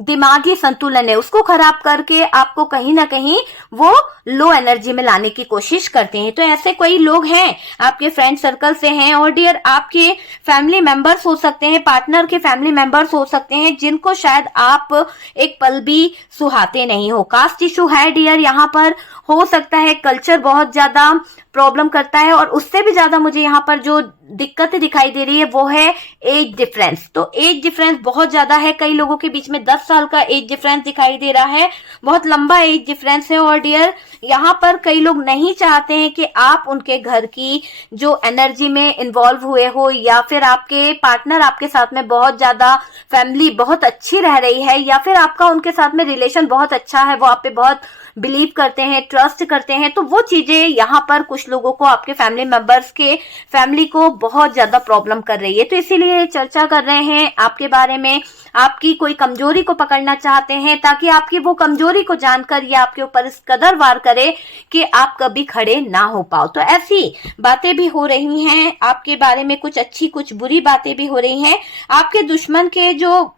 दिमागी संतुलन है उसको खराब करके आपको कहीं ना कहीं वो लो एनर्जी में लाने की कोशिश करते हैं। तो ऐसे कई लोग हैं, आपके फ्रेंड सर्कल से हैं, और डियर आपके फैमिली मेंबर्स हो सकते हैं, पार्टनर के फैमिली मेंबर्स हो सकते हैं, जिनको शायद आप एक पल भी सुहाते नहीं हो। कास्ट इशू है डियर, यहाँ पर हो सकता है कल्चर बहुत ज्यादा प्रॉब्लम करता है, और उससे भी ज्यादा मुझे यहाँ पर जो दिक्कत दिखाई दे रही है वो है एज डिफरेंस। तो एज डिफरेंस बहुत ज्यादा है, कई लोगों के बीच में 10 साल का एज डिफरेंस दिखाई दे रहा है, बहुत लंबा एज डिफरेंस है। और डियर यहाँ पर कई लोग नहीं चाहते हैं कि आप उनके घर की जो एनर्जी में इन्वॉल्व हुए हो, या फिर आपके पार्टनर आपके साथ में बहुत ज्यादा फैमिली बहुत अच्छी रह रही है, या फिर आपका उनके साथ में रिलेशन बहुत अच्छा है, वो आप पे बहुत बिलीव करते हैं, ट्रस्ट करते हैं। तो वो चीजें यहाँ पर कुछ लोगों को, आपके फैमिली मेंबर्स के फैमिली को बहुत ज्यादा प्रॉब्लम कर रही है। तो इसीलिए चर्चा कर रहे हैं आपके बारे में, आपकी कोई कमजोरी को पकड़ना चाहते हैं, ताकि आपकी वो कमजोरी को जानकर ये आपके ऊपर इस कदर वार करे कि आप कभी खड़े ना हो पाओ। तो ऐसी बातें भी हो रही हैं आपके बारे में, कुछ अच्छी कुछ बुरी बातें भी हो रही हैं। आपके दुश्मन के जो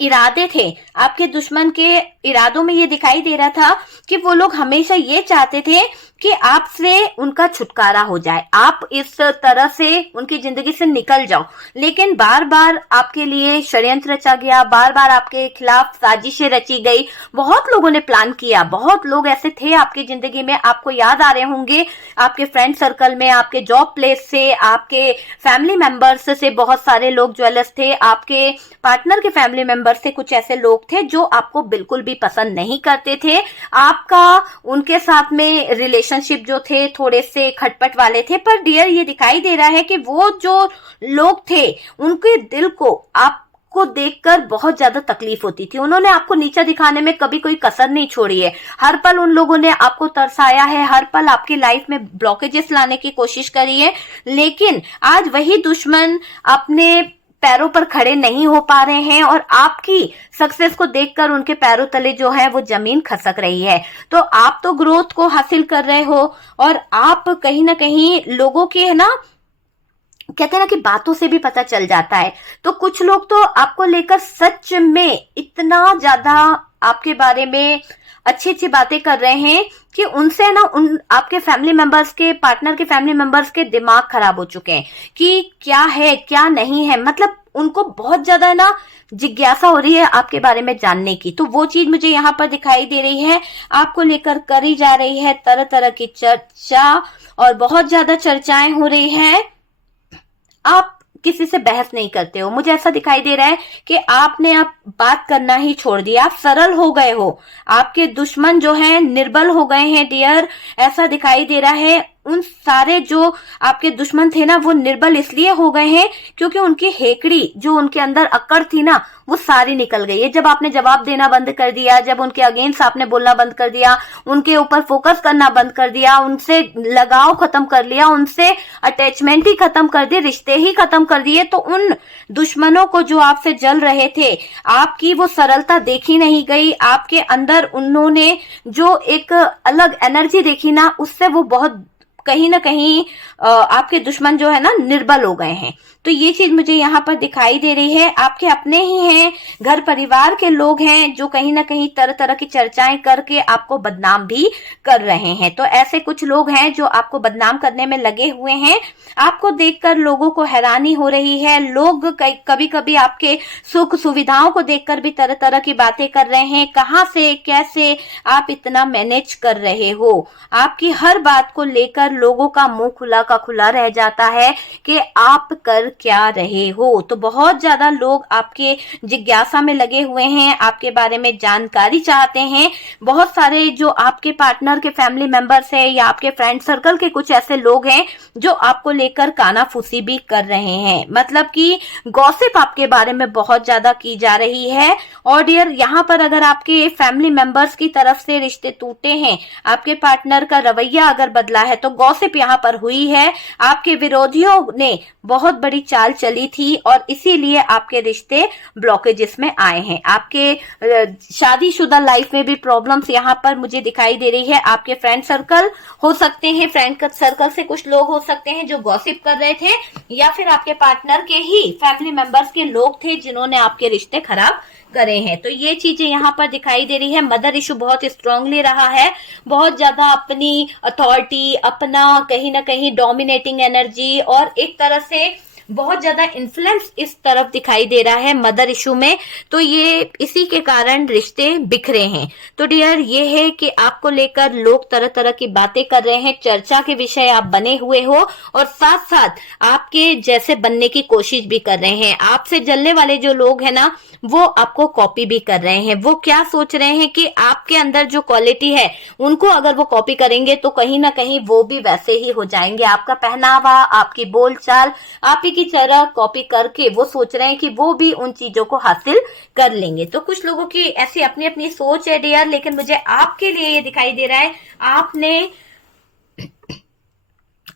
इरादे थे, आपके दुश्मन के इरादों में ये दिखाई दे रहा था कि वो लोग हमेशा ये चाहते थे कि आपसे उनका छुटकारा हो जाए, आप इस तरह से उनकी जिंदगी से निकल जाओ। लेकिन बार बार आपके लिए षड्यंत्र रचा गया, बार बार आपके खिलाफ साजिशें रची गई, बहुत लोगों ने प्लान किया, बहुत लोग ऐसे थे आपकी जिंदगी में, आपको याद आ रहे होंगे, आपके फ्रेंड सर्कल में, आपके जॉब प्लेस से, आपके फैमिली मेंबर्स से बहुत सारे लोग ज्वेलर्स थे, आपके पार्टनर के फैमिली मेंबर से कुछ ऐसे लोग थे जो आपको बिल्कुल भी पसंद नहीं करते थे। आपका उनके साथ में रिलेशनशिप जो थे थोड़े से खटपट वाले थे। पर डियर ये दिखाई दे रहा है कि वो जो लोग थे उनके दिल को आपको देखकर बहुत ज्यादा तकलीफ होती थी, उन्होंने आपको नीचा दिखाने में कभी कोई कसर नहीं छोड़ी है। हर पल उन लोगों ने आपको तरसाया है, हर पल आपकी लाइफ में ब्लॉकेजेस लाने की कोशिश करी है। लेकिन आज वही दुश्मन अपने पैरों पर खड़े नहीं हो पा रहे हैं, और आपकी सक्सेस को देखकर उनके पैरों तले जो है वो जमीन खसक रही है। तो आप तो ग्रोथ को हासिल कर रहे हो, और आप कहीं ना कहीं लोगों के, है ना, कहते हैं ना कि बातों से भी पता चल जाता है। तो कुछ लोग तो आपको लेकर सच में इतना ज्यादा आपके बारे में अच्छी अच्छी बातें कर रहे हैं कि उनसे ना उन आपके फैमिली मेंबर्स के, पार्टनर के फैमिली मेंबर्स के दिमाग खराब हो चुके हैं कि क्या है क्या नहीं है। मतलब उनको बहुत ज्यादा ना जिज्ञासा हो रही है आपके बारे में जानने की। तो वो चीज मुझे यहाँ पर दिखाई दे रही है, आपको लेकर करी जा रही है तरह तरह की चर्चा, और बहुत ज्यादा चर्चाएं हो रही हैं। आप किसी से बहस नहीं करते हो, मुझे ऐसा दिखाई दे रहा है कि आपने अब बात करना ही छोड़ दिया, आप सरल हो गए हो, आपके दुश्मन जो हैं निर्बल हो गए हैं डियर, ऐसा दिखाई दे रहा है। उन सारे जो आपके दुश्मन थे ना वो निर्बल इसलिए हो गए हैं क्योंकि उनकी हेकड़ी जो उनके अंदर अकड़ थी ना वो सारी निकल गई है। जब आपने जवाब देना बंद कर दिया, जब उनके अगेंस्ट आपने बोलना बंद कर दिया, उनके ऊपर फोकस करना बंद कर दिया, उनसे लगाव खत्म कर लिया, उनसे अटैचमेंट ही खत्म कर दी, रिश्ते ही खत्म कर दिए, तो उन दुश्मनों को जो आपसे जल रहे थे, आपकी वो सरलता देखी नहीं गई, आपके अंदर उन्होंने जो एक अलग एनर्जी देखी ना उससे वो बहुत कहीं ना कहीं आपके दुश्मन जो है ना निर्बल हो गए हैं। तो ये चीज मुझे यहाँ पर दिखाई दे रही है। आपके अपने ही हैं, घर परिवार के लोग हैं जो कहीं ना कहीं तरह तरह की चर्चाएं करके आपको बदनाम भी कर रहे हैं। तो ऐसे कुछ लोग हैं जो आपको बदनाम करने में लगे हुए हैं। आपको देखकर लोगों को हैरानी हो रही है। लोग कभी कभी आपके सुख सुविधाओं को देखकर भी तरह तरह की बातें कर रहे हैं। कहां से कैसे आप इतना मैनेज कर रहे हो? आपकी हर बात को लेकर लोगों का मुंह खुला का खुला रह जाता है कि आप कर क्या रहे हो। तो बहुत ज्यादा लोग आपके जिज्ञासा में लगे हुए हैं, आपके बारे में जानकारी चाहते हैं। बहुत सारे जो आपके पार्टनर के फैमिली मेंबर्स है या आपके फ्रेंड सर्कल के कुछ ऐसे लोग हैं जो आपको लेकर कानाफूसी भी कर रहे हैं। मतलब कि गॉसिप आपके बारे में बहुत ज्यादा की जा रही है। और डियर, यहाँ पर अगर आपके फैमिली मेंबर्स की तरफ से रिश्ते टूटे हैं, आपके पार्टनर का रवैया अगर बदला है, तो गॉसिप यहाँ पर हुई है। आपके विरोधियों ने बहुत बड़ी चाल चली थी और इसीलिए आपके रिश्ते ब्लॉकेजेस में आए हैं। आपके शादीशुदा लाइफ में भी प्रॉब्लम्स यहाँ पर मुझे दिखाई दे रही है। आपके फ्रेंड सर्कल हो सकते हैं, फ्रेंड सर्कल से कुछ लोग हो सकते हैं जो गॉसिप कर रहे थे, या फिर आपके पार्टनर के ही फैमिली मेंबर्स के लोग थे जिन्होंने आपके रिश्ते खराब करे हैं। तो ये चीजें यहाँ पर दिखाई दे रही है। मदर इशू बहुत स्ट्रांगली रहा है, बहुत ज्यादा अपनी अथॉरिटी, अपना कहीं ना कहीं डोमिनेटिंग एनर्जी और एक तरह से बहुत ज्यादा इन्फ्लुएंस इस तरफ दिखाई दे रहा है मदर इशू में। तो ये इसी के कारण रिश्ते बिखरे हैं। तो डियर, ये है कि आपको लेकर लोग तरह तरह की बातें कर रहे हैं, चर्चा के विषय आप बने हुए हो और साथ साथ आपके जैसे बनने की कोशिश भी कर रहे हैं। आपसे जलने वाले जो लोग हैं ना, वो आपको कॉपी भी कर रहे हैं। वो क्या सोच रहे हैं कि आपके अंदर जो क्वालिटी है उनको अगर वो कॉपी करेंगे तो कहीं ना कहीं वो भी वैसे ही हो जाएंगे। आपका पहनावा, आपकी बोलचाल, आप ही की तरह कॉपी करके वो सोच रहे हैं कि वो भी उन चीजों को हासिल कर लेंगे। तो कुछ लोगों की ऐसी अपनी अपनी सोच है डियर, लेकिन मुझे आपके लिए ये दिखाई दे रहा है आपने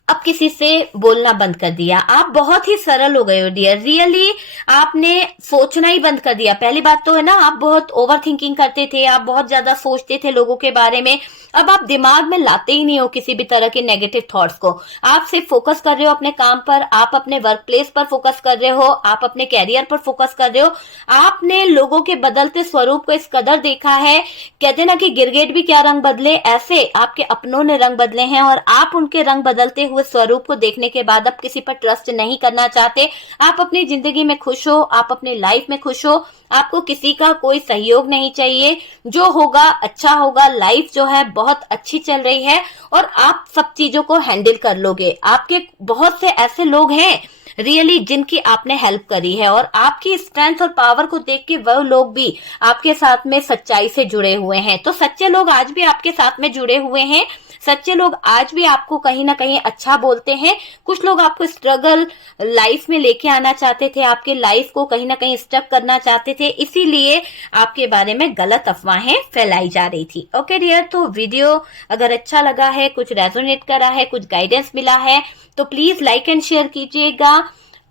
अब किसी से बोलना बंद कर दिया। आप बहुत ही सरल हो गए हो डियर। रियली आपने सोचना ही बंद कर दिया। पहली बात तो है ना, आप बहुत ओवर थिंकिंग करते थे, आप बहुत ज्यादा सोचते थे लोगों के बारे में। अब आप दिमाग में लाते ही नहीं हो किसी भी तरह के नेगेटिव थॉट्स को। आप सिर्फ फोकस कर रहे हो अपने काम पर, आप अपने वर्क प्लेस पर फोकस कर रहे हो, आप अपने कैरियर पर फोकस कर रहे हो। आपने लोगों के बदलते स्वरूप को इस कदर देखा है, कहते ना कि गिरगिट भी क्या रंग बदले, ऐसे आपके अपनों ने रंग बदले हैं और आप उनके रंग बदलते हुए स्वरूप को देखने के बाद अब किसी पर ट्रस्ट नहीं करना चाहते। आप अपनी जिंदगी में खुश हो, आप अपनी लाइफ में खुश हो, आपको किसी का कोई सहयोग नहीं चाहिए। जो होगा अच्छा होगा। लाइफ जो है बहुत अच्छी चल रही है और आप सब चीजों को हैंडल कर लोगे। आपके बहुत से ऐसे लोग हैं रियली जिनकी आपने हेल्प करी है और आपकी स्ट्रेंथ और पावर को देख के वह लोग भी आपके साथ में सच्चाई से जुड़े हुए हैं। तो सच्चे लोग आज भी आपके साथ में जुड़े हुए हैं। सच्चे लोग आज भी आपको कहीं ना कहीं अच्छा बोलते हैं। कुछ लोग आपको स्ट्रगल लाइफ में लेके आना चाहते थे, आपके लाइफ को कहीं ना कहीं स्टक करना चाहते थे, इसीलिए आपके बारे में गलत अफवाहें फैलाई जा रही थी। ओके डियर, तो वीडियो अगर अच्छा लगा है, कुछ रेजोनेट करा है, कुछ गाइडेंस मिला है, तो प्लीज लाइक एंड शेयर कीजिएगा।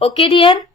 Okay dear.